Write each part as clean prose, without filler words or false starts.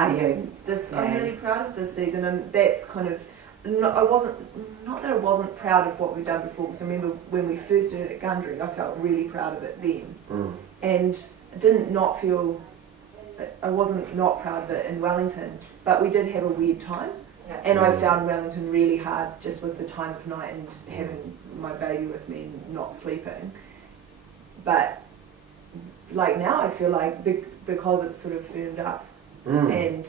Are you? I'm really proud of this season, and that's kind of, not that I wasn't proud of what we've done before, because I remember when we first did it at Gundry, I felt really proud of it then. And I wasn't not proud of it in Wellington, but we did have a weird time. And I found Wellington really hard, just with the time of night and having my baby with me and not sleeping. But like now I feel like because it's sort of firmed up and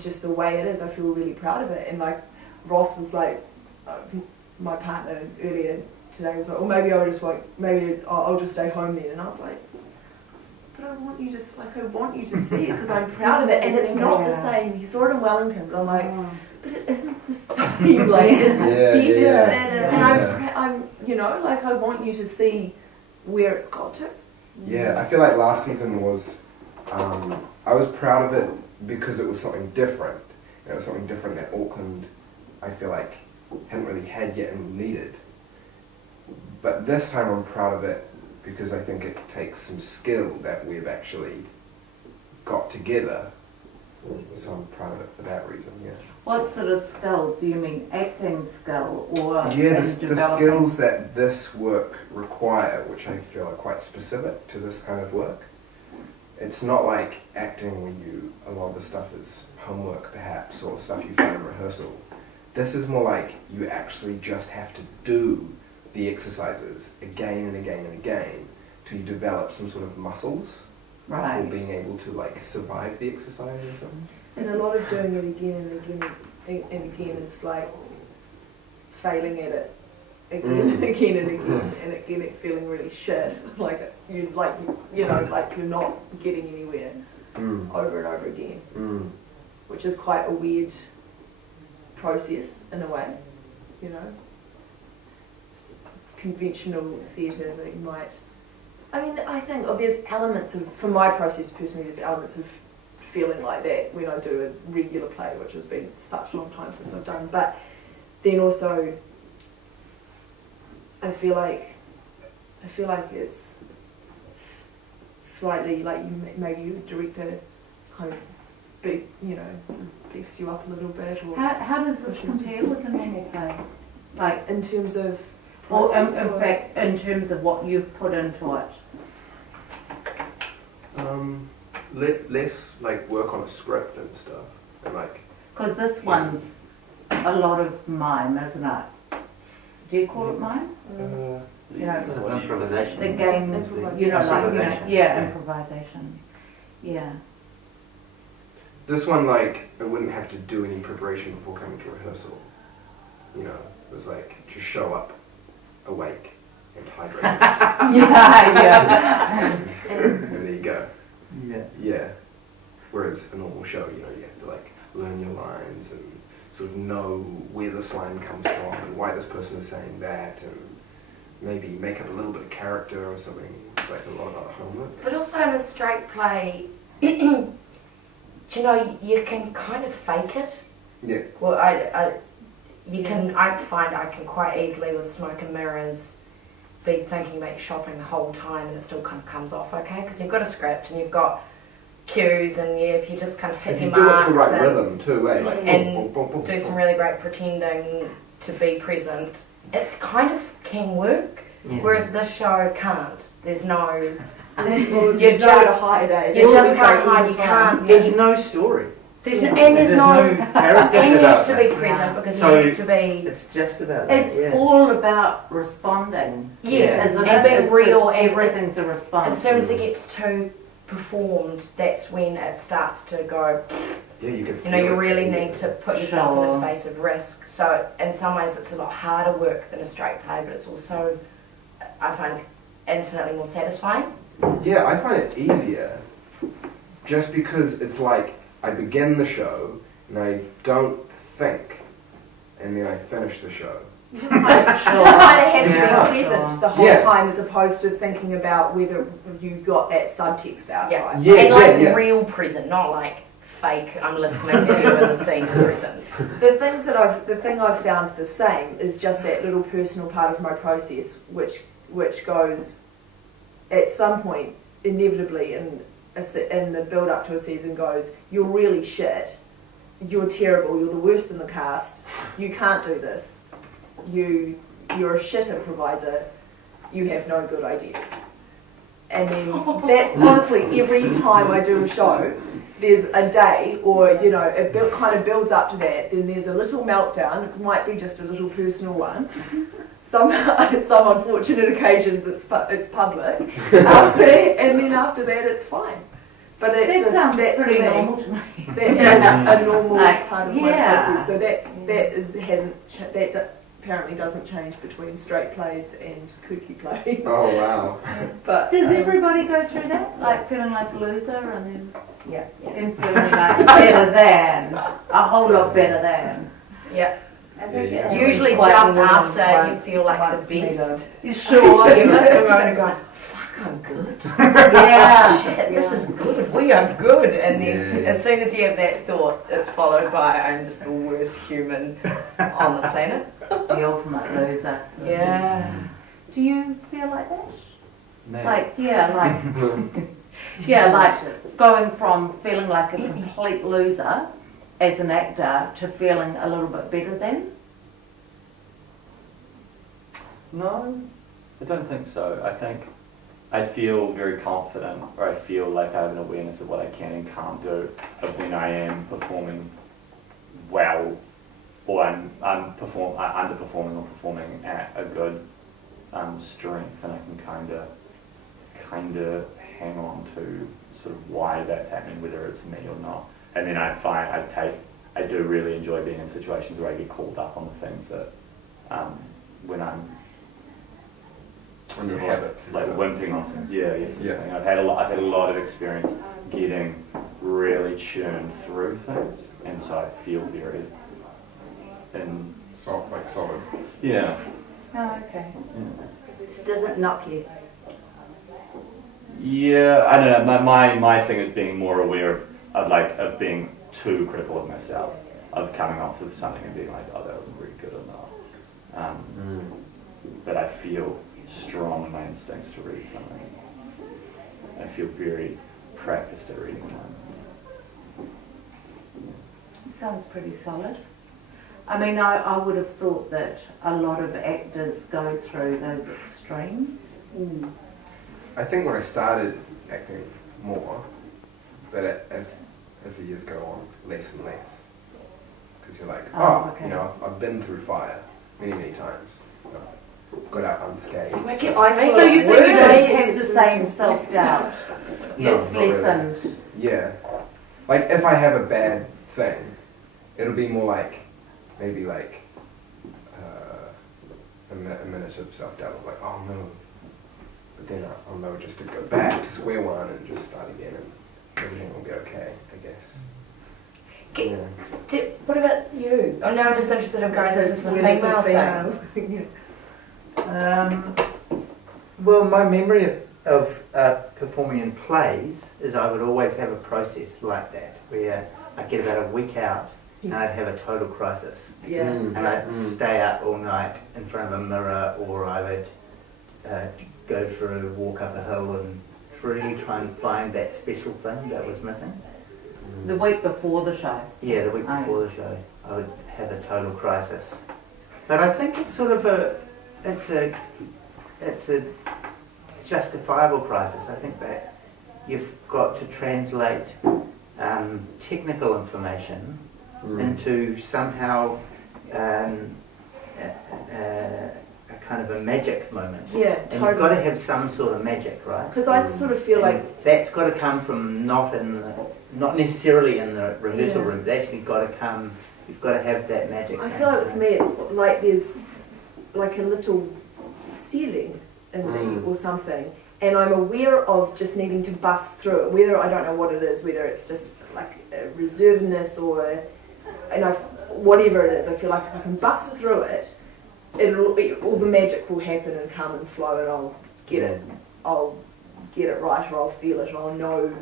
just the way it is, I feel really proud of it. And like Ross was like, my partner earlier today was like, maybe I'll just stay home then. And I was like, but I want you to see it because I'm proud of it. And it's not the same. He saw it in Wellington, but I'm like, but it isn't the same. Like it's better. And I'm like I want you to see where it's got to. Yeah, I feel like last season was, I was proud of it because it was something different. It was something different that Auckland, I feel like, hadn't really had yet and needed. But this time I'm proud of it because I think it takes some skill that we've actually got together. So I'm proud of it for that reason, yeah. What sort of skill? Do you mean acting skill or the skills that this work require, which I feel are quite specific to this kind of work. It's not like acting where a lot of the stuff is homework perhaps, or stuff you find in rehearsal. This is more like you actually just have to do the exercises again and again and again till you develop some sort of muscles for being able to like survive the exercise or something. And a lot of doing it again and again and again is like failing at it again and again and again and again it feeling really shit. Like you're not getting anywhere over and over again. Which is quite a weird process in a way, conventional theatre that you might. I mean, I think there's elements of, for my process personally, there's elements of feeling like that when I do a regular play, which has been such a long time since I've done. But then also, I feel like it's slightly like maybe your director kind of beefs you up a little bit. Or how does this compare with a normal play? Like in terms of. Or in fact, in terms of what you've put into it? Less like work on a script and stuff, and like. Because this one's a lot of mime, isn't it? Do you call it mime? Improvisation. The game, improvisation. Yeah. This one, like, I wouldn't have to do any preparation before coming to rehearsal. It was like just show up, awake, and hydrated. And there you go. Yeah. Whereas a normal show, you have to like learn your lines and sort of know where this line comes from and why this person is saying that, and maybe make up a little bit of character or something. It's like a lot of other homework. But also in a straight play, you can kind of fake it. Yeah. Well, I find I can quite easily with smoke and mirrors be thinking about your shopping the whole time and it still kind of comes off okay, because you've got a script and you've got cues and if you just kind of hit your marks do it to the right rhythm too, eh? Like, and do some really great pretending to be present, it kind of can work. Whereas this show can't. There's no... You just can't hide. You can't. There's no story. There's no character. And you have to be present because you have to be. It's just about that. It's all about responding. And being real. Everything's a response. As soon as it gets too performed, that's when it starts to go. Yeah, you can. You really need to put yourself in a space of risk. So in some ways, it's a lot harder work than a straight play, but it's also, I find, infinitely more satisfying. Yeah, I find it easier just because it's like I begin the show and I don't think and then I finish the show. You just kind of have to be present the whole time as opposed to thinking about whether you got that subtext out right. Real present, not like fake, I'm listening to you in the scene present. The thing I've found the same is just that little personal part of my process which goes at some point inevitably in in the build up to a season goes, you're really shit, you're terrible, you're the worst in the cast, you can't do this, you're a shit improviser, you have no good ideas. And then that, honestly, every time I do a show, there's a day, or it kind of builds up to that. Then there's a little meltdown. It might be just a little personal one. Some unfortunate occasions it's public, and then after that it's fine. But that's pretty for me. normal to me. That's a normal Like, part of my process. So that apparently doesn't change between straight plays and kooky plays. Oh wow. But Does everybody go through that? Like feeling like a loser and then yeah. feeling like better than, a whole lot better than. Yeah. Yeah. Usually Quite just women after want- you feel like wants the me beast. to- You sure? You look at the moment and go, fuck, I'm good. Yeah. Shit, this is good. We are good. And then Yeah. as soon as you have that thought, it's followed by, I'm just the worst human on the planet. The ultimate loser. Yeah. Do you feel like that? No. Like, like going from feeling like a complete loser as an actor to feeling a little bit better than? No, I don't think so. I think I feel very confident, or I feel like I have an awareness of what I can and can't do, of when I am performing well, or I'm underperforming or performing at a good strength, and I can kind of hang on to sort of why that's happening, whether it's me or not. And then I do really enjoy being in situations where I get called up on the things that when I'm On your habits. like wimping on something. Yeah. Yeah. I've had a lot of experience getting really churned through things, and so I feel very Solid. yeah. Oh, okay. It doesn't knock you. Yeah, I don't know. My thing is being more aware of being too critical of myself, of coming off of something and being like, oh, that wasn't very good or not. But I feel strong in my instincts to read something. I feel very practiced at reading one. Sounds pretty solid. I mean, I would have thought that a lot of actors go through those extremes. I think when I started acting more, that as the years go on, less and less. Because you're like, Okay. I've been through fire many times. I've got out unscathed. So it gets So you think you don't have the same self-doubt? No, It's not really. lessened. Yeah. Like, if I have a bad thing, it'll be more like, maybe like a minute of self-doubt of like, oh no. But then I'll know just to go back to square one and just start again, and everything will be okay, I guess. Yeah. What about you? Oh, now I'm just interested in going, this is a female thing. Well, my memory of performing in plays is I would always have a process like that, where I'd get about a week out and I'd have a total crisis. Yeah. And I'd stay up all night in front of a mirror, or I would go for a walk up a hill and really try and find that special thing that was missing. The week before the show. Yeah, the week before the show, I would have a total crisis. But I think it's sort of it's a justifiable crisis. I think that you've got to translate technical information into somehow a kind of a magic moment. Yeah, And you've got totally. to have some sort of magic, right? Because I sort of feel And like that's got to come from not necessarily in the rehearsal Yeah. room. It's actually got to come. You've got to have that magic. I feel like for me it's like there's like a little ceiling in me or something, and I'm aware of just needing to bust through it. Whether I don't know what it is, whether it's just like a reservedness or whatever it is, I feel like if I can bust through it, all the magic will happen and come and flow, and I'll get it. I'll get it right, or I'll feel it, or I'll know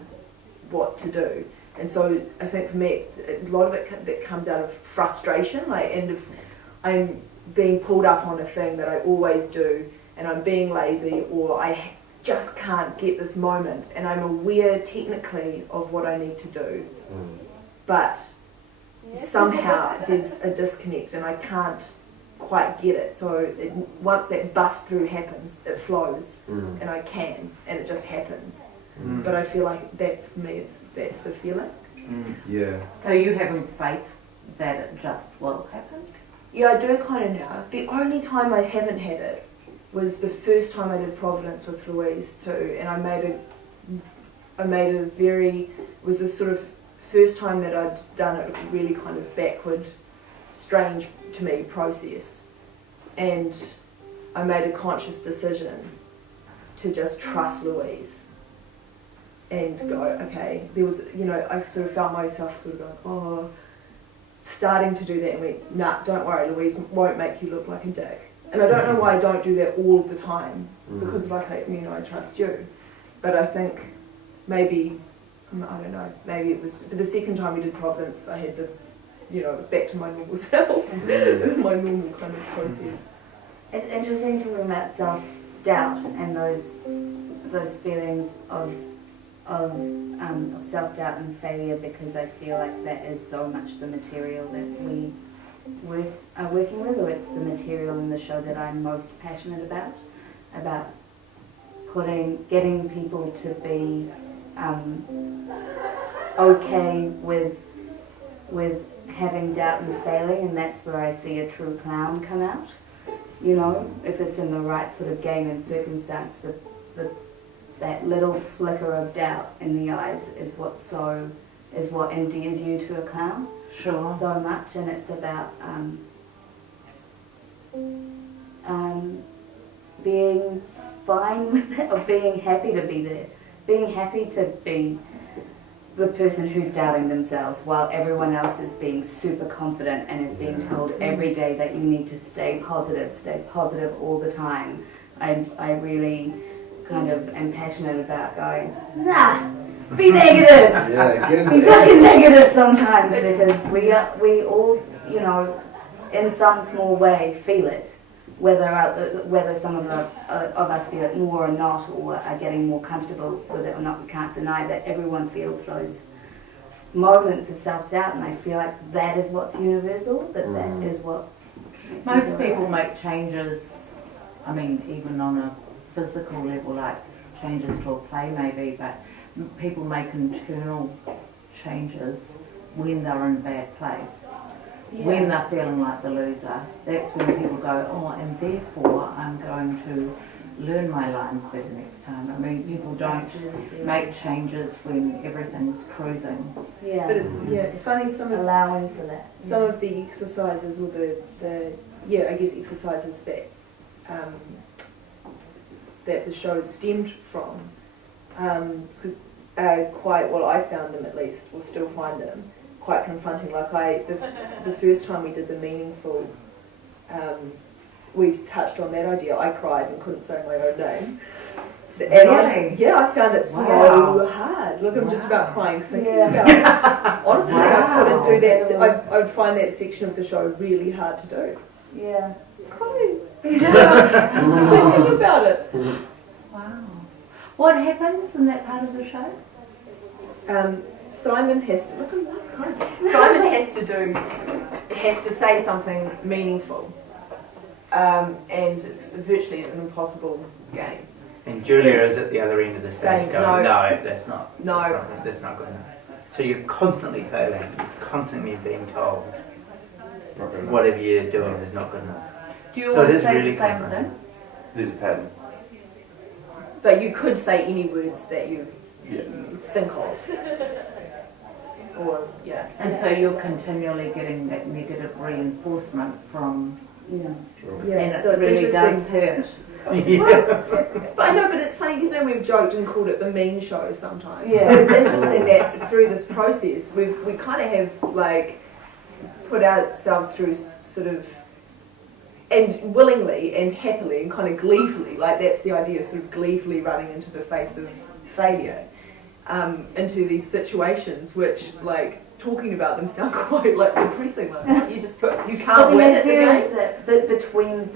what to do. And so I think for me, a lot of it that comes out of frustration, and if I'm being pulled up on a thing that I always do, and I'm being lazy, or I just can't get this moment, and I'm aware technically of what I need to do, but somehow there's a disconnect and I can't quite get it. So once that bust through happens, it flows, and I can, and it just happens. But I feel like that's for me, that's the feeling. Yeah. So you having faith that it just will happen? Yeah, I do kind of now. The only time I haven't had it was the first time I did Providence with Louise too, and I made a very, it was a sort of first time that I'd done it really kind of backward, strange to me process, and I made a conscious decision to just trust Louise and go, okay, there was, you know, I sort of felt myself sort of going, oh, starting to do that, and went, nah, don't worry, Louise won't make you look like a dick. And I don't know why I don't do that all the time, because like, I trust you. But I think maybe, I don't know, maybe it was, but the second time we did Providence, I had the, you know, it was back to my normal self, my normal kind of process. It's interesting talking about self-doubt and those feelings of self-doubt and failure, because I feel like that is so much the material that we are working with, or it's the material in the show that I'm most passionate about getting people to be okay with having doubt and failing, and that's where I see a true clown come out. You know, if it's in the right sort of game and circumstance, that little flicker of doubt in the eyes is what endears you to a clown. Sure. So much, and it's about being fine with it, or being happy to be there, being happy to be the person who's doubting themselves while everyone else is being super confident and is being told every day that you need to stay positive all the time. I really kind of am passionate about going, nah, be negative. Yeah, get into Be that. fucking negative sometimes, because we all, you know, in some small way feel it. Whether some of us feel it more or not, or are getting more comfortable with it or not, we can't deny that everyone feels those moments of self-doubt, and I feel like that is what's universal, that is what makes Most people make changes, I mean, even on a physical level, like changes to a play maybe, but people make internal changes when they're in a bad place. When they're feeling like the loser, that's when people go, oh, and therefore I'm going to learn my lines better next time. I mean, people don't make changes when everything's cruising. Yeah. But it's funny, some of Allowing for that. some of the exercises, or the exercises that that the show stemmed from, quite, well, I found them at least, or still find them quite confronting. Like the first time we did the meaningful, we touched on that idea. I cried and couldn't say my own name. And Really? I found it so hard. Look, I'm just about crying thinking about it. Honestly, I couldn't do that. I would find that section of the show really hard to do. Yeah. Crying. Thinking about it. Wow. What happens in that part of the show? Simon has to look. I'm not crying. Simon has to say something meaningful, and it's virtually an impossible game. And Julia is at the other end of the stage Saying, going, no. no, that's not good enough. So you're constantly failing, you're constantly being told Not good enough. whatever you're doing is not good enough. Do you So it always is say really the same confronting. thing? There's a pattern. But you could say any words that you Yeah. think of, or And so you're continually getting that negative reinforcement from, Yeah. and it So it's really does interesting. hurt. But I know, but it's funny because we've joked and called it the mean show sometimes. Yeah. But it's interesting that through this process, we kind of have like put ourselves through sort of, and willingly and happily and kind of gleefully, like that's the idea of sort of gleefully running into the face of failure, into these situations which, like, talking about them sound quite like depressing. Like you can't But win the at the idea game. is that between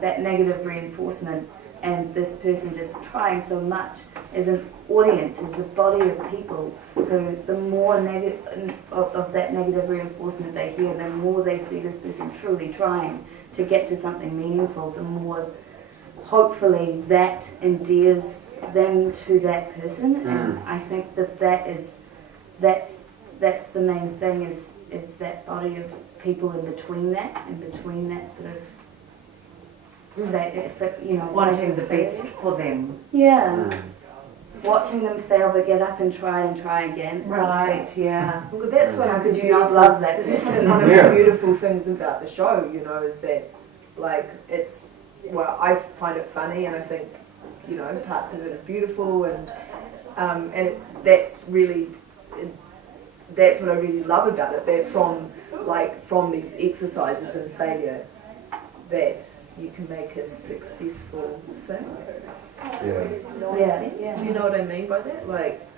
that negative reinforcement and this person just trying so much as an audience, as a body of people who the more of that negative reinforcement they hear, the more they see this person truly trying to get to something meaningful, the more hopefully that endears them to that person. And I think that's the main thing is that body of people in between that sort of Wanting the best for them. Yeah. Watching them fail but get up and try again. Right, yeah. Well, that's one How of the could you not beautiful- love that that's person? one of Yeah. the beautiful things about the show, you know, is that, like, it's, well, I find it funny, and I think, you know, parts of it are beautiful, and that's what I really love about it, that from these exercises in failure, that you can make a successful thing. Yeah. Does that make sense? Yeah. Do you know what I mean by that? Like,